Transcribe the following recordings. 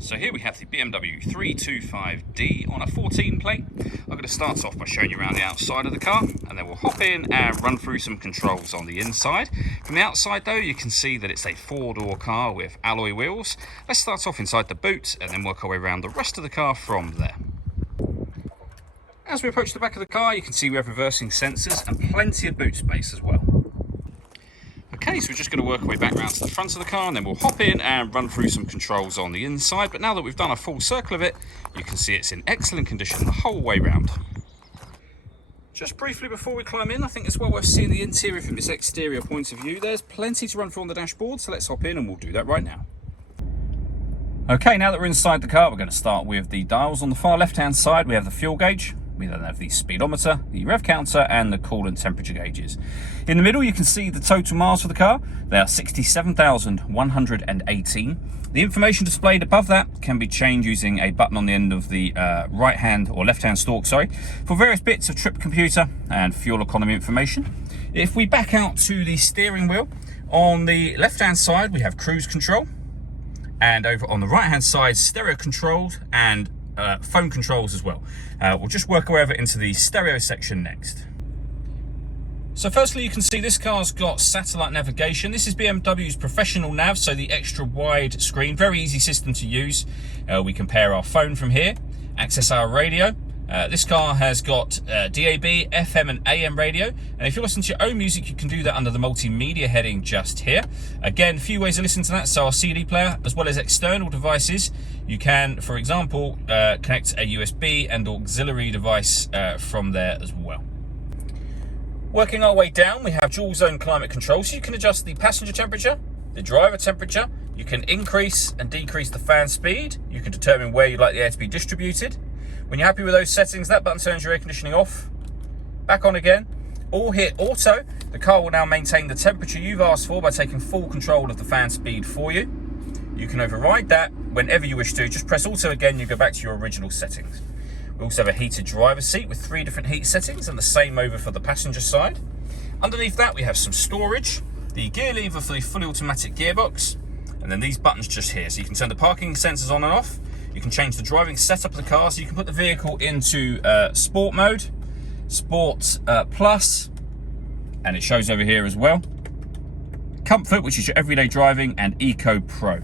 So here we have the BMW 325D on a 14 plate. I'm going to start off by showing you around the outside of the car, and then we'll hop in and run through some controls on the inside. From the outside though, you can see that it's a 4-door car with alloy wheels. Let's start off inside the boot and then work our way around the rest of the car from there. As we approach the back of the car, you can see we have reversing sensors and plenty of boot space as well. Okay, so we're just going to work our way back around to the front of the car, and then we'll hop in and run through some controls on the inside. But now that we've done a full circle of it, you can see it's in excellent condition the whole way round. Just briefly before we climb in, I think it's well worth seeing the interior from this exterior point of view. There's plenty to run through on the dashboard, so let's hop in and we'll do that right now. Okay, now that we're inside the car, we're going to start with the dials. On the far left-hand side, we have the fuel gauge. We then have the speedometer, the rev counter, and the coolant temperature gauges. In the middle, you can see the total miles for the car. They are 67,118. The information displayed above that can be changed using a button on the end of the right-hand or left-hand stalk, for various bits of trip computer and fuel economy information. If we back out to the steering wheel, on the left-hand side, we have cruise control. And over on the right-hand side, stereo controls and phone controls as well. We'll just work our way over into the stereo section next. So firstly, you can see this car's got satellite navigation. This is BMW's professional nav, so the extra wide screen, very easy system to use. We can pair our phone from here, access our radio. This car has got DAB, FM and AM radio, and if you listen to your own music, you can do that under the multimedia heading just here. Again, a few ways to listen to that, so our CD player as well as external devices. You can, for example, connect a USB and auxiliary device from there as well. Working our way down, we have dual zone climate control, so you can adjust the passenger temperature, the driver temperature, you can increase and decrease the fan speed, you can determine where you'd like the air to be distributed. When you're happy with those settings, that button turns your air conditioning off, back on again, or hit auto. The car will now maintain the temperature you've asked for by taking full control of the fan speed for you. You can override that whenever you wish to. Just press auto again, you go back to your original settings. We also have a heated driver's seat with 3 different heat settings, and the same over for the passenger side. Underneath that, we have some storage, the gear lever for the fully automatic gearbox, and then these buttons just here. So you can turn the parking sensors on and off. You can change the driving setup of the car, so you can put the vehicle into sport mode, sport plus, and it shows over here as well. Comfort, which is your everyday driving, and Eco Pro.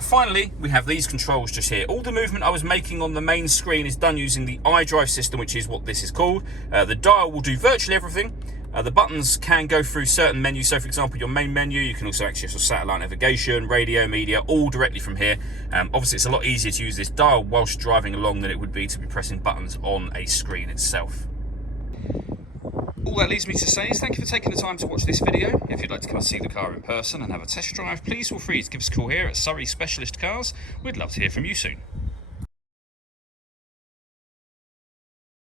Finally, we have these controls just here. All the movement I was making on the main screen is done using the iDrive system, which is what this is called. The dial will do virtually everything. The buttons can go through certain menus. So for example, your main menu, you can also access your satellite navigation, radio, media, all directly from here. Obviously, it's a lot easier to use this dial whilst driving along than it would be to be pressing buttons on a screen itself. All that leaves me to say is thank you for taking the time to watch this video. If you'd like to come and see the car in person and have a test drive, please feel free to give us a call here at Surrey Specialist Cars. We'd love to hear from you soon.